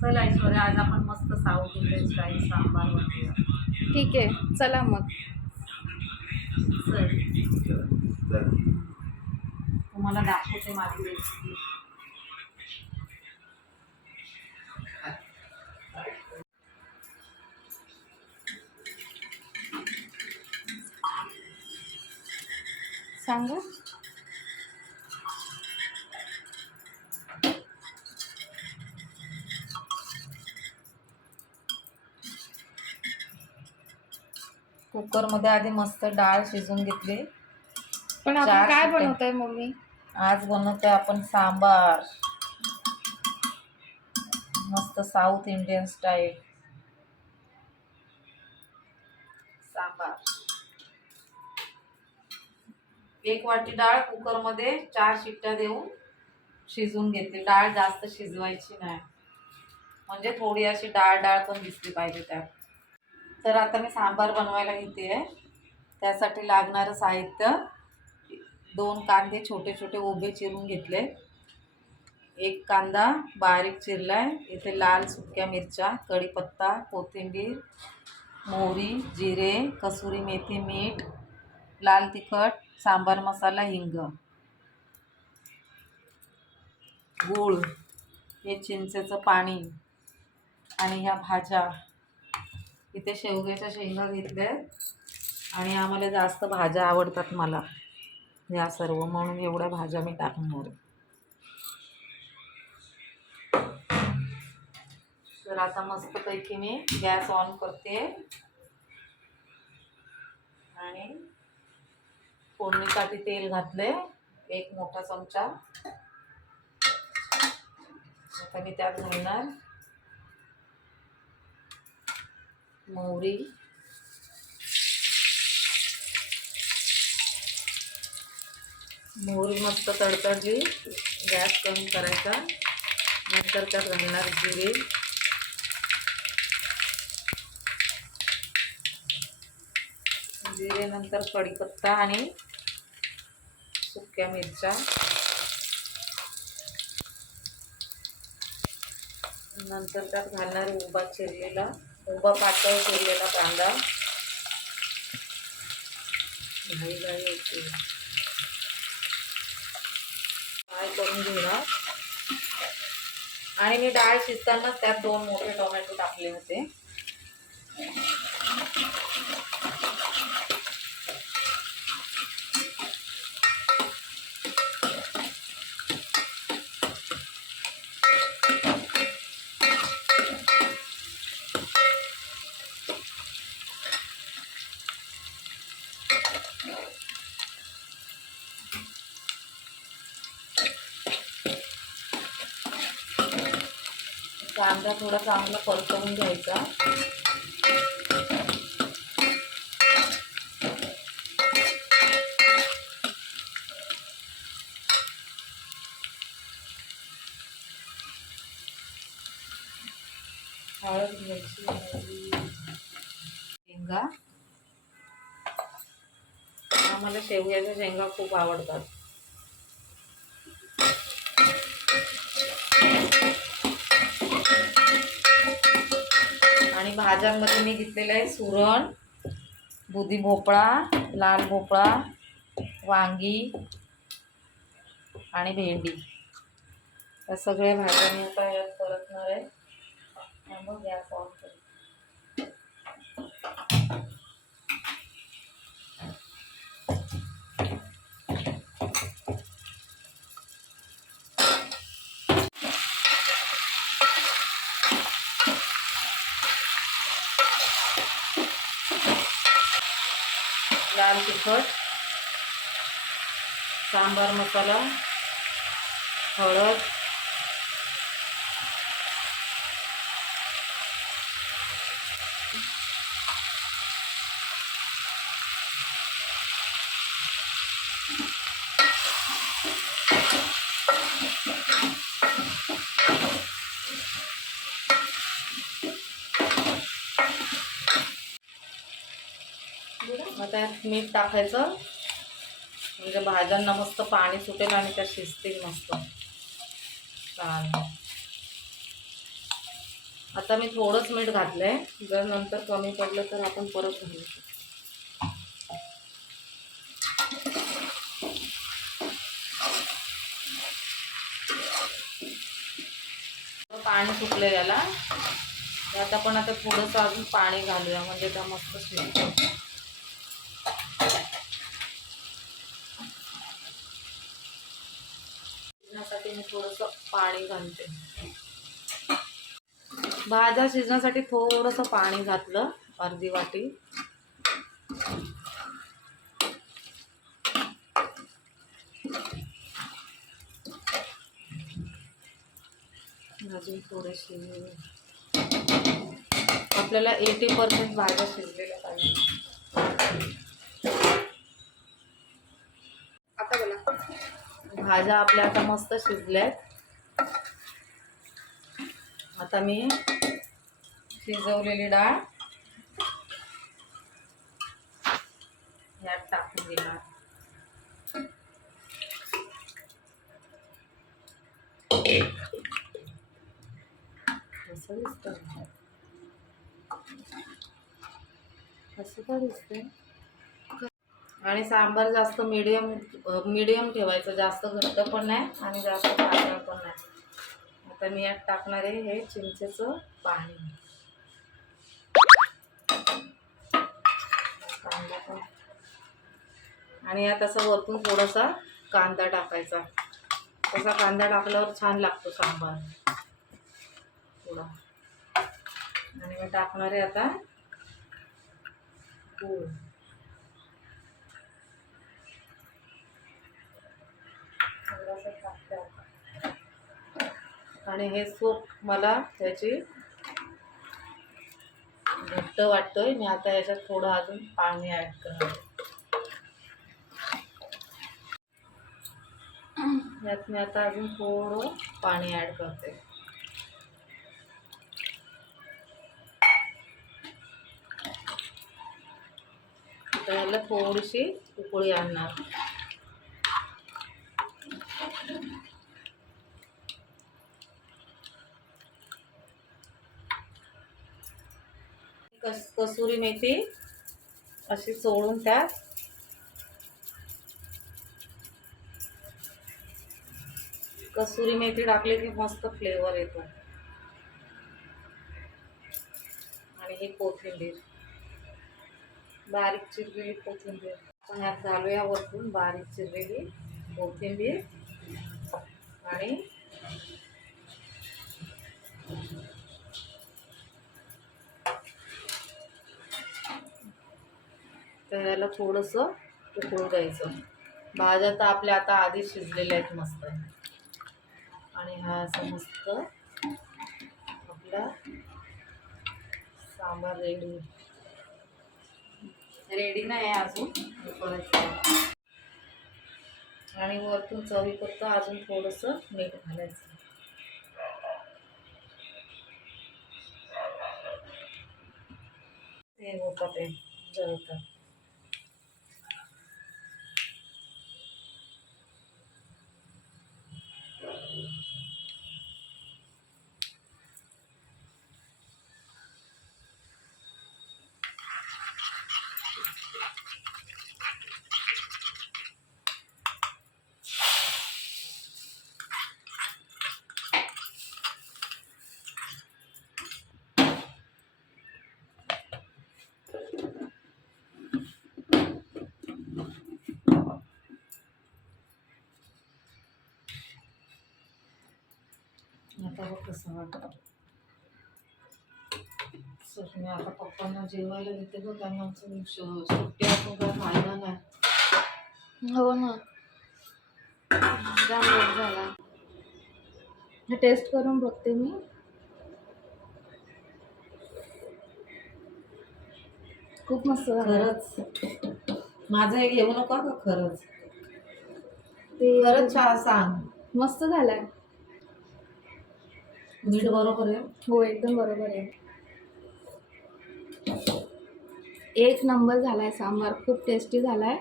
चला ऐश्वर्या, आज आपण मस्त साऊथ इंडियन स्टाईल सांबार बनवूया. ठीक आहे, चला मग. चल, तुम्हाला दाखवते माझी रेसिपी. सांगा. कुकरमध्ये आधी मस्त डाळ शिजवून घेतली. पण आपण चार काय शिट्ट्या. बनवतोय मम्मी? आज बनवतोय आपण सांबार, मस्त साऊथ इंडियन स्टाईल सांबार. 1 वाटी डाळ कुकरमध्ये 4 शिट्ट्या देऊन शिजवून घेतली. डाळ जास्त शिजवायची नाही, म्हणजे थोडी अशी डाळ डाळ पण दिसली पाहिजे त्यात. तर आता मी सांबार बनवायला घेते. त्यासाठी लागणारं साहित्य: 2 कांदे छोटे छोटे उभे चिरून घेतले, 1 कांदा बारीक चिरलाय, इथे लाल सुक्या मिरच्या, कढीपत्ता, कोथिंबीर, मोहरी, जिरे, कसुरी मेथी, मीठ, लाल तिखट, सांबार मसाला, हिंग, गूळ, हे चिंचेचं पाणी आणि ह्या भाज्या. इथे शेवग्याच्या शेंगा घेतल्या आणि आम्हाला जास्त भाज्या आवडतात मला या सर्व, म्हणून एवढ्या भाज्या मी टाकणार. तर आता मस्तपैकी मी गॅस ऑन करते आणि फोडणीसाठी तेल घातले 1 मोठा चमचा. आता मी त्यात घालणार मोहरी, मोहरी मस्त तडतडली, गॅस कमी करायचा. नंतर त्यात घालणार जिरे, जिरे नंतर कढीपत्ता आणि सुक्या मिरच्या, नंतर त्यात घालणार उभा पातळ चिरलेला कांदा. घाई होती, फ्राय करून घेणार. आणि मी डाळ शिजताना त्यात 2 मोठे टोमॅटो टाकले होते. कांदा थोडा चांगला परतवून घ्यायचा. हळद घ्यायची, शेंगा. आम्हाला शेवग्याच्या शेंगा खूप आवडतात. आणि भाज्यांमध्ये मी घेतलेलं आहे सुरण, दुधी भोपळा, लाल भोपळा, वांगी आणि भेंडी. या सगळ्या भाज्या मी आता यात परतणार आहे. मग गॅस ऑन कर. लाल तिखट, सांबार मसाला, हळद, आता मीठ टाकायचं, म्हणजे भाज्यांना मस्त पाणी सुटेल आणि त्या शिजतील मस्त. छान. आता मी थोडंच मीठ घातलंय, जर नंतर कमी पडलं तर आपण परत घालू. पाणी सुटलं याला. आता आपण थोडंसं अजून पाणी घालूया, म्हणजे त्या मस्त शिजतं. शिजण्यासाठी मी थोडंसं पाणी घालते. भाज्या शिजण्यासाठी थोडंसं पाणी घातलं, अर्धी वाटी. अजून थोडेसे, आपल्याला 80% भाज्या शिजलेल्या पाहिजे. आता बोला. भाज्या आपल्या आता मस्त शिजल्यात. आता मी शिजवलेली डाळ यात टाकून देणार. कसं दिसतं, कसं का दिसतंय. आणि सांबार जास्त मीडियम ठेवायचं, जास्त घट्ट पण नाही आणि जास्त पातळ पण नाही. आता मी यात टाकणार आहे हे चिंचेचं पाणी. कांदा पण, आणि यात असं वरतून थोडासा कांदा टाकायचा. तसा कांदा टाकल्यावर छान लागतो सांबार थोडा. आणि मी टाकणार आहे आता गूळ. थोडासा टाकते आता. आणि हे सूप मला त्याची घट्ट वाटतोय. मी आता याच्यात थोडं अजून पाणी ॲड करणार. यात मी आता अजून थोडं पाणी ॲड करते. आता याला थोडीशी उकळी आणणार. कसुरी मेथी अशी सोडून त्यात कसुरी मेथी टाकली की मस्त फ्लेवर येतो. आणि ही कोथिंबीर, बारीक चिरलेली कोथिंबीर आपण यात घालूया. वरतून बारीक चिरलेली कोथिंबीर आणि तर याला थोडंसं उकळू द्यायचं. भाज्या तर आपल्या आता आधी शिजलेल्या आहेत मस्त. आणि हा असं मस्त आपला सांबार रेडी नाही अजून परत. आणि वरतून चवीपुरतं अजून थोडंसं मीठ घालायचं. ते होतं ते जळतं. आता बघ कसं वाटतं. मी आता पप्पांना जेवायला देते बघ. त्यांना सुट्टी असून काय फायदा नाही. हो ना, जाम लेट झाला. हे टेस्ट करून बघते मी. खूप मस्त झालं. खरंच माझं हे घेऊ नका का? खरंच ते खरंच छान. सांग मस्त झालंय. मीठ बरोबर आहे? हो, एकदम बरोबर आहे. एक नंबर झालाय सांबार. खूप टेस्टी झालाय.